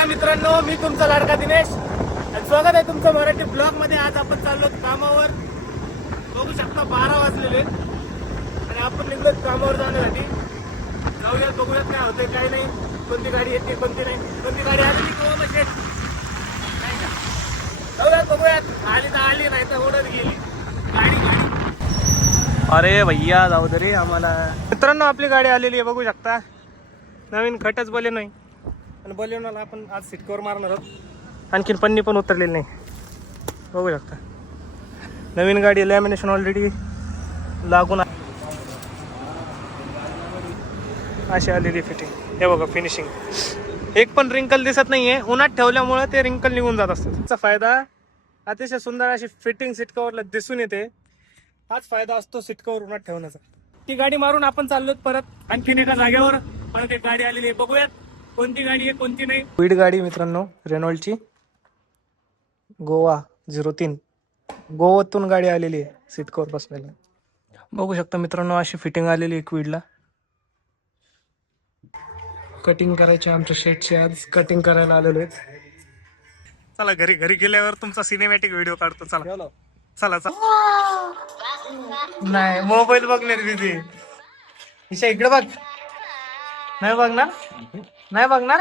नमस्कार मित्रांनो, मी तुमचा लाडका दिनेश आणि स्वागत आहे तुमचं मराठी ब्लॉग मध्ये. आज आपण चाललो कामावर. बघू शकता 12 वाजलेले आणि आपण निघलो कामावर जाण्यासाठी. जाऊयात, बघूयात काय होतंय काय नाही, कोणती गाडी येते कोणती नाही, कोणती गाडी आली किंवा मग येत नाही का. जाऊयात, बघूयात. आली तर आली, नाही तर उडत गेली गाडी. अरे भैया जाऊ दे रे आम्हाला. मित्रांनो आपली गाडी आलेली आहे, बघू शकता. नवीन खटच बोले नाही आणि बलेनोला आपण आज सीट कवर मारणार आहोत. आणखीन पन्नी पण उतरलेली नाही, बघू शकता. नवीन गाडी, लॅमिनेशन ऑलरेडी लागून अशी आलेली फिटिंग. हे बघा फिनिशिंग, एक पण रिंकल दिसत नाहीये. उन्हात ठेवल्यामुळे ते रिंकल निघून जात असतात. त्याचा फायदा अतिशय सुंदर अशी फिटिंग सीट कवरला दिसून येते. हाच फायदा असतो सीट कवर उन्हात ठेवण्याचा. ती गाडी मारून आपण चाललो परत आणखीन एका जागेवर. परत एक गाडी आलेली आहे, बघूयात कोणती गाडी आहे कोणती नाही. स्पीड गाडी मित्रांनो, रेनॉल्डची गोवा 03 गोवातून गाडी आलेली आहे सीट कवर बसलेला. बघू शकता मित्रांनो, अशी फिटिंग आलेली आहे क्विडला. कटिंग करायची आमच्या शेटची, आज कटिंग करायला आलेलो आहे. चला घरी गेल्यावर तुमचा सिनेमॅटिक व्हिडिओ काढतो. चला चला चला. नाही मोबाईल बघणार बिझी. ईशा इकडे बघ. नाही बघणार, नाही बघणार.